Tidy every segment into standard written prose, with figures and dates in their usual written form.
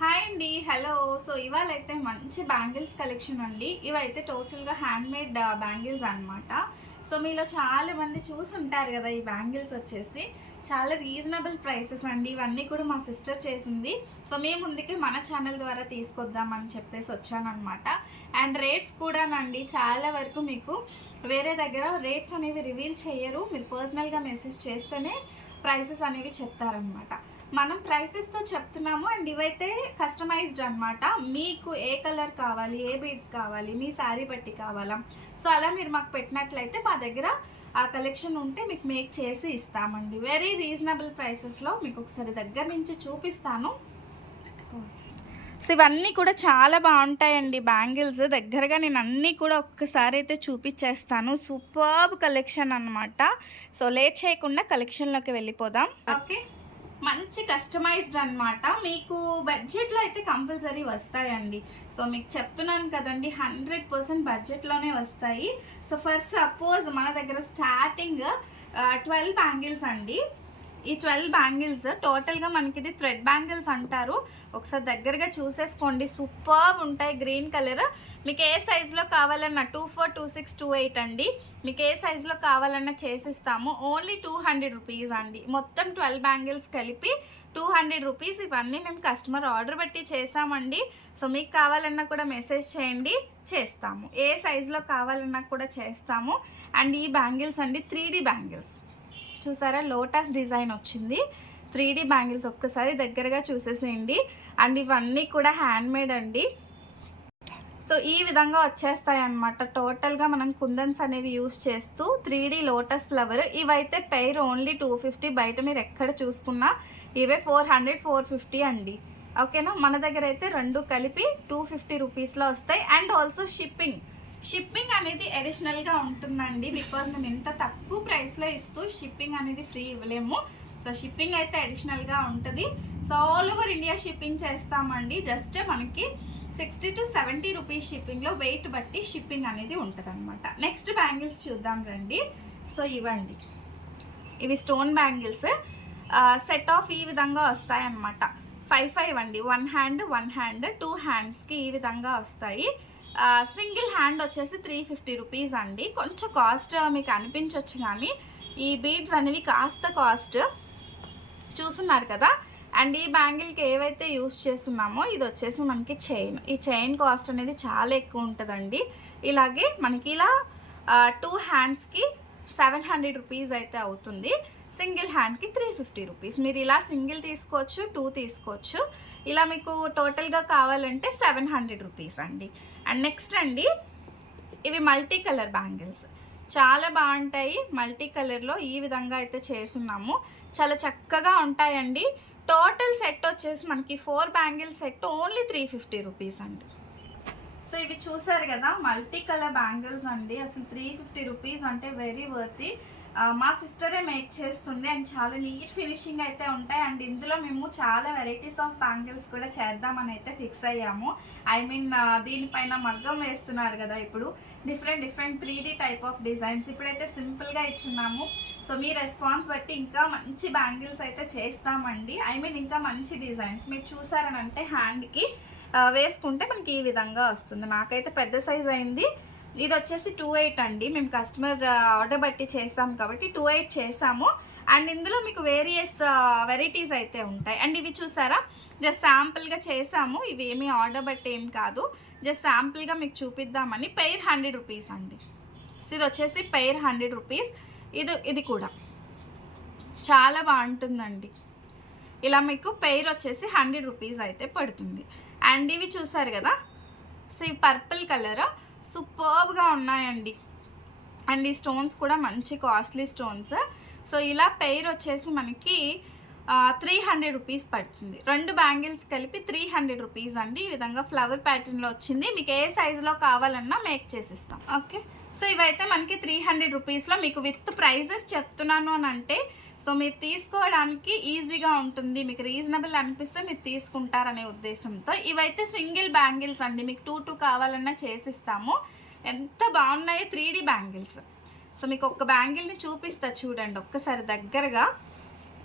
Hi అండి, hello. So ఇవాళ అయితే మంచి బ్యాంగిల్స్ కలెక్షన్ అండి. ఇవైతే టోటల్గా హ్యాండ్ మేడ్ బ్యాంగిల్స్ అనమాట. సో మీలో చాలా మంది చూసి ఉంటారు కదా, ఈ బ్యాంగిల్స్ వచ్చేసి చాలా రీజనబుల్ ప్రైసెస్ అండి. ఇవన్నీ కూడా మా సిస్టర్ చేసింది. సో మేము ముందుకి మన ఛానల్ ద్వారా తీసుకొద్దామని చెప్పేసి వచ్చానమాట. అండ్ రేట్స్ కూడానండి, చాలా వరకు మీకు వేరే దగ్గర రేట్స్ అనేవి రివీల్ చేయరు. మీరు పర్సనల్గా మెసేజ్ చేస్తేనే ప్రైసెస్ అనేవి చెప్తారనమాట. మనం ప్రైసెస్తో చెప్తున్నాము. అండ్ ఇవైతే కస్టమైజ్డ్ అనమాట. మీకు ఏ కలర్ కావాలి, ఏ బీడ్స్ కావాలి, మీ శారీ బట్టి కావాలా, సో అలా మీరు మాకు పెట్టినట్లయితే మా దగ్గర ఆ కలెక్షన్ ఉంటే మీకు మేక్ చేసి ఇస్తామండి. వెరీ రీజనబుల్ ప్రైసెస్లో మీకు ఒకసారి దగ్గర నుంచి చూపిస్తాను. సో ఇవన్నీ కూడా చాలా బాగుంటాయండి బ్యాంగిల్స్. దగ్గరగా నేను అన్నీ కూడా ఒక్కసారి అయితే చూపించేస్తాను. సూపర్బ్ కలెక్షన్ అనమాట. సో లేట్ చేయకుండా కలెక్షన్లోకి వెళ్ళిపోదాం. ఓకే, మంచి కస్టమైజ్డ్ అనమాట. మీకు బడ్జెట్లో అయితే కంపల్సరీ వస్తాయండి. సో మీకు చెప్తున్నాను కదండి, 100% బడ్జెట్లోనే వస్తాయి. సో ఫస్ట్ సపోజ్ మన దగ్గర స్టార్టింగ్ 12 బ్యాంగిల్స్ అండి. ఈ 12 బ్యాంగిల్స్ టోటల్గా మనకి ఇది థ్రెడ్ బ్యాంగిల్స్ అంటారు. ఒకసారి దగ్గరగా చూసేసుకోండి, సూపర్బ్ ఉంటాయి. Green colour. మీకు ఏ సైజులో కావాలన్నా 24, 26, 28 అండి. మీకు ఏ సైజులో కావాలన్నా చేసిస్తాము. ఓన్లీ 200 రూపీస్ అండి. మొత్తం 12 బ్యాంగిల్స్ కలిపి 200 రూపీస్. ఇవన్నీ మేము కస్టమర్ ఆర్డర్ బట్టి చేసామండి. సో మీకు కావాలన్నా కూడా మెసేజ్ చేయండి, చేస్తాము. ఏ సైజులో కావాలన్నా కూడా చేస్తాము. అండ్ ఈ బ్యాంగిల్స్ అండి 3D బ్యాంగిల్స్ చూసారా, లోటస్ డిజైన్ వచ్చింది. 3D బ్యాంగిల్స్ ఒక్కసారి దగ్గరగా చూసేసేయండి. అండ్ ఇవన్నీ కూడా హ్యాండ్ మేడ్ అండి. సో ఈ విధంగా వచ్చేస్తాయి అన్నమాట. టోటల్గా మనం కుందన్స్ అనేవి యూస్ చేస్తూ 3D లోటస్ ఫ్లవర్. ఇవైతే పెయిర్ ఓన్లీ 250. బయట మీరు ఎక్కడ చూసుకున్నా ఇవే 400, 450 అండి. ఓకేనా, మన దగ్గర అయితే రెండు కలిపి 250 రూపీస్లో వస్తాయి. అండ్ ఆల్సో షిప్పింగ్ అనేది అడిషనల్గా ఉంటుందండి. బికాజ్ మేము ఇంత తక్కువ ప్రైస్లో ఇస్తూ షిప్పింగ్ అనేది ఫ్రీ ఇవ్వలేము. సో షిప్పింగ్ అయితే అడిషనల్గా ఉంటుంది. So all over India shipping చేస్తామండి. జస్ట్ మనకి 60 to 70 రూపీస్ షిప్పింగ్లో, వెయిట్ బట్టి షిప్పింగ్ అనేది ఉంటుంది అనమాట. నెక్స్ట్ బ్యాంగిల్స్ చూద్దాం రండి. సో ఇవ్వండి, ఇవి స్టోన్ బ్యాంగిల్స్. సెట్ ఆఫ్ ఈ విధంగా వస్తాయన్నమాట. 5 అండి. 1 హ్యాండ్ 1 హ్యాండ్ 2 హ్యాండ్స్కి ఈ విధంగా వస్తాయి. సింగిల్ హ్యాండ్ వచ్చేసి 350 రూపీస్ అండి. కొంచెం కాస్ట్ మీకు అనిపించవచ్చు, కానీ ఈ బీడ్స్ అనేవి కాస్త కాస్ట్ చూస్తున్నారు కదా. అండ్ ఈ బ్యాంగిల్కి ఏవైతే యూస్ చేస్తున్నామో ఇది వచ్చేసి మనకి చైన్. ఈ చైన్ కాస్ట్ అనేది చాలా ఎక్కువ ఉంటుందండి. ఇలాగే మనకి ఇలా 2 హ్యాండ్స్కి 700 రూపీస్ అయితే అవుతుంది. సింగిల్ హ్యాండ్కి 350 రూపీస్. మీరు ఇలా సింగిల్ తీసుకోవచ్చు, 2 తీసుకోవచ్చు. ఇలా మీకు టోటల్గా కావాలంటే 700 రూపీస్ అండి. అండ్ నెక్స్ట్ అండి, ఇవి మల్టీ కలర్ బ్యాంగిల్స్. చాలా బాగుంటాయి. మల్టీ కలర్లో ఈ విధంగా అయితే చేస్తున్నాము. చాలా చక్కగా ఉంటాయండి. టోటల్ సెట్ వచ్చేసి మనకి 4 బ్యాంగిల్ సెట్ ఓన్లీ 350 రూపీస్ అండి. సో ఇవి చూసారు కదా, మల్టీ కలర్ బ్యాంగిల్స్ అండి. అసలు 350 రూపీస్ అంటే వెరీ వర్తీ. మా సిస్టరే మేక్ చేస్తుంది. అండ్ చాలా నీట్ ఫినిషింగ్ అయితే ఉంటాయి. అండ్ ఇందులో మేము చాలా వెరైటీస్ ఆఫ్ బ్యాంగిల్స్ కూడా చేద్దామని అయితే ఫిక్స్ అయ్యాము. ఐ మీన్ దీనిపైన మగ్గం వేస్తున్నారు కదా ఇప్పుడు, different 3D type of designs. ఇప్పుడైతే సింపుల్గా ఇచ్చున్నాము. సో మీ రెస్పాన్స్ బట్టి ఇంకా మంచి బ్యాంగిల్స్ అయితే చేస్తామండి. ఐ మీన్ ఇంకా మంచి డిజైన్స్ మీరు చూసారనంటే హ్యాండ్కి వేసుకుంటే మనకి ఈ విధంగా వస్తుంది. నాకైతే పెద్ద సైజ్ అయింది. ఇది వచ్చేసి 28 అండి. మేము కస్టమర్ ఆర్డర్ బట్టి చేసాం కాబట్టి 28 చేసాము. అండ్ ఇందులో మీకు వేరియస్ వెరైటీస్ అయితే ఉంటాయి. అండ్ ఇవి చూసారా, జస్ట్ శాంపుల్గా చేసాము. ఇవి ఏమీ ఆర్డర్ బట్టి ఏం కాదు, జస్ట్ శాంపుల్గా మీకు చూపిద్దామని. పెయిర్ 100 రూపీస్ అండి. సో ఇది వచ్చేసి పెయిర్ 100 రూపీస్. ఇది కూడా చాలా బాగుంటుందండి. ఇలా మీకు పెయిర్ వచ్చేసి 100 రూపీస్ అయితే పడుతుంది. అండ్ ఇవి చూసారు కదా, సో ఈ పర్పుల్ కలర్ సూపర్బ్గా ఉన్నాయండి. అండ్ ఈ స్టోన్స్ కూడా మంచి కాస్ట్లీ స్టోన్స్. సో ఇలా పెయిర్ వచ్చేసి మనకి 300 రూపీస్ పడుతుంది. 2 బ్యాంగిల్స్ కలిపి 300 రూపీస్ అండి. ఈ విధంగా ఫ్లవర్ ప్యాటర్న్లో వచ్చింది. మీకు ఏ సైజులో కావాలన్నా మేక్ చేసిస్తాం. ఓకే, సో ఇవైతే మనకి 300 రూపీస్లో మీకు విత్ ప్రైజెస్ చెప్తున్నాను అని అంటే, సో మీరు తీసుకోవడానికి ఈజీగా ఉంటుంది. మీకు రీజనబుల్ అనిపిస్తే మీరు తీసుకుంటారనే ఉద్దేశంతో. ఇవైతే సింగిల్ బ్యాంగిల్స్ అండి. మీకు 2 కావాలన్నా చేసిస్తాము. ఎంత బాగున్నాయో 3D బ్యాంగిల్స్. సో మీకు ఒక్క బ్యాంగిల్ని చూపిస్తా చూడండి ఒక్కసారి దగ్గరగా.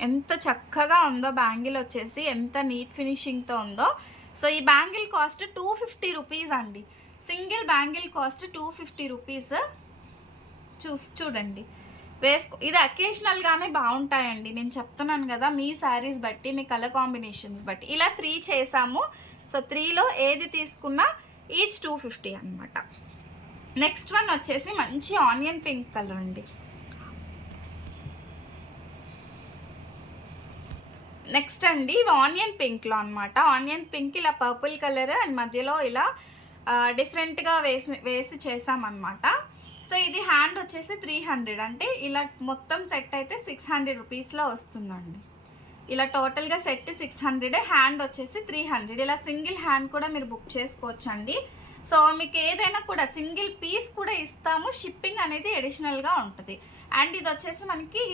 ఎంత చక్కగా ఉందో బ్యాంగిల్ వచ్చేసి, ఎంత నీట్ ఫినిషింగ్తో ఉందో. సో ఈ బ్యాంగిల్ కాస్ట్ 250 రూపీస్ అండి. Single bangle cost 250 rupees. చూడండి వేసుకో, ఇది అకేషనల్గానే బాగుంటాయండి. నేను చెప్తున్నాను కదా, మీ శారీస్ బట్టి, మీ కలర్ కాంబినేషన్స్ బట్టి ఇలా 3 చేసాము. సో 3లో ఏది తీసుకున్నా ఈచ్ 250 అనమాట. నెక్స్ట్ వన్ వచ్చేసి మంచి ఆనియన్ పింక్ కలర్ అండి. నెక్స్ట్ అండి ఇవి ఆనియన్ పింక్లో అనమాట. ఆనియన్ పింక్ ఇలా పర్పుల్ కలర్ అండ్ మధ్యలో ఇలా డిఫరెంట్గా వేసి చేసామన్నమాట. సో ఇది హ్యాండ్ వచ్చేసి 300, అంటే ఇలా మొత్తం సెట్ అయితే 600 రూపీస్లో వస్తుందండి. ఇలా టోటల్గా సెట్ 600, హ్యాండ్ వచ్చేసి 300. ఇలా సింగిల్ హ్యాండ్ కూడా మీరు బుక్ చేసుకోవచ్చండి. సో మీకు ఏదైనా కూడా సింగిల్ పీస్ కూడా ఇస్తాము, షిప్పింగ్ అనేది అడిషనల్గా ఉంటుంది. అండ్ ఇది వచ్చేసి మనకి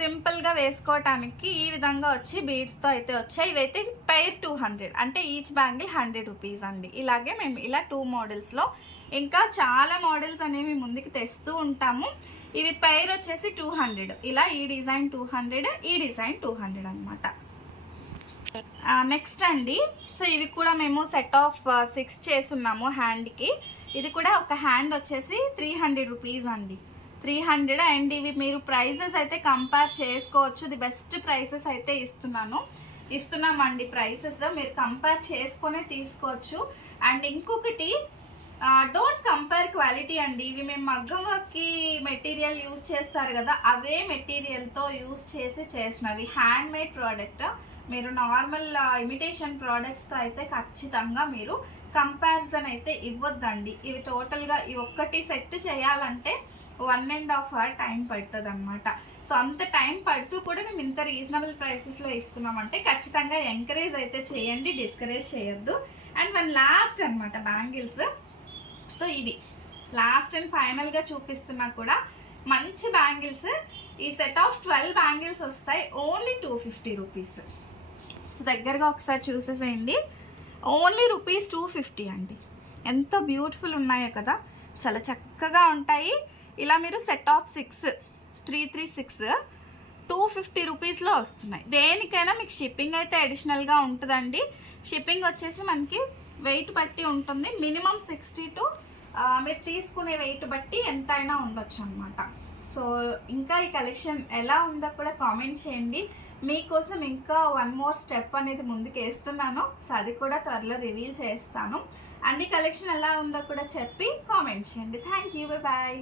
సింపుల్గా వేసుకోవటానికి ఈ విధంగా వచ్చి బీడ్స్తో అయితే వచ్చాయి. ఇవైతే పైర్ 200, అంటే ఈచ్ బ్యాంగిల్ 100 రూపీస్ అండి. ఇలాగే మేము ఇలా 2 మోడల్స్లో ఇంకా చాలా మోడల్స్ అనేవి ముందుకు తెస్తూ ఉంటాము. ఇవి పైర్ వచ్చేసి 200, ఇలా ఈ డిజైన్ 200, ఈ డిజైన్ 200 అనమాట. నెక్స్ట్ అండి, సో ఇవి కూడా మేము సెట్ ఆఫ్ 6 చేసున్నాము హ్యాండ్కి. ఇది కూడా ఒక హ్యాండ్ వచ్చేసి 300 రూపీస్ అండి, 300. అండ్ ఇవి మీరు ప్రైజెస్ అయితే కంపేర్ చేసుకోవచ్చు. ది బెస్ట్ ప్రైసెస్ అయితే ఇస్తున్నామండి. ప్రైసెస్ మీరు కంపేర్ చేసుకునే తీసుకోవచ్చు. అండ్ ఇంకొకటి, డోంట్ కంపేర్ క్వాలిటీ అండి. ఇవి మేము మగ్గం వర్క్కి మెటీరియల్ యూజ్ చేస్తారు కదా, అవే మెటీరియల్తో యూజ్ చేసినవి హ్యాండ్ మేడ్ ప్రోడక్ట్. మీరు నార్మల్ ఇమిటేషన్ ప్రోడక్ట్స్తో అయితే ఖచ్చితంగా మీరు కంపారిజన్ అయితే ఇవ్వద్దండి. ఇవి టోటల్గా ఈ ఒక్కటి సెట్ చేయాలంటే 1.5 hour టైం పడుతుంది అనమాట. సో అంత టైం పడుతూ కూడా మేము ఇంత రీజనబుల్ ప్రైసెస్లో ఇస్తున్నామంటే ఖచ్చితంగా ఎంకరేజ్ అయితే చేయండి, డిస్కరేజ్ చేయొద్దు. అండ్ మన లాస్ట్ అనమాట బ్యాంగిల్స్. సో ఇవి లాస్ట్ అండ్ ఫైనల్గా చూపిస్తున్నా కూడా మంచి బ్యాంగిల్స్. ఈ సెట్ ఆఫ్ 12 బ్యాంగిల్స్ వస్తాయి, ఓన్లీ 250 రూపీస్. సో దగ్గరగా ఒకసారి చూసేసేయండి, ఓన్లీ రూపీస్ 250 అండి. ఎంత బ్యూటిఫుల్ ఉన్నాయో కదా, చాలా చక్కగా ఉంటాయి. ఇలా మీరు సెట్ ఆఫ్ 6, 336, 250 రూపీస్లో వస్తున్నాయి. దేనికైనా మీకు షిప్పింగ్ అయితే అడిషనల్గా ఉంటుందండి. షిప్పింగ్ వచ్చేసి మనకి వెయిట్ బట్టి ఉంటుంది. మినిమం 60 to మీరు తీసుకునే వెయిట్ బట్టి ఎంతైనా ఉండొచ్చు అనమాట. సో ఇంకా ఈ కలెక్షన్ ఎలా ఉందో కూడా కామెంట్ చేయండి. మీకోసం ఇంకా 1 more స్టెప్ అనేది ముందుకు వేస్తున్నాను. సో అది కూడా త్వరలో రివీల్ చేస్తాను. అండ్ ఈ కలెక్షన్ ఎలా ఉందో కూడా చెప్పి కామెంట్ చేయండి. Thank you, bye.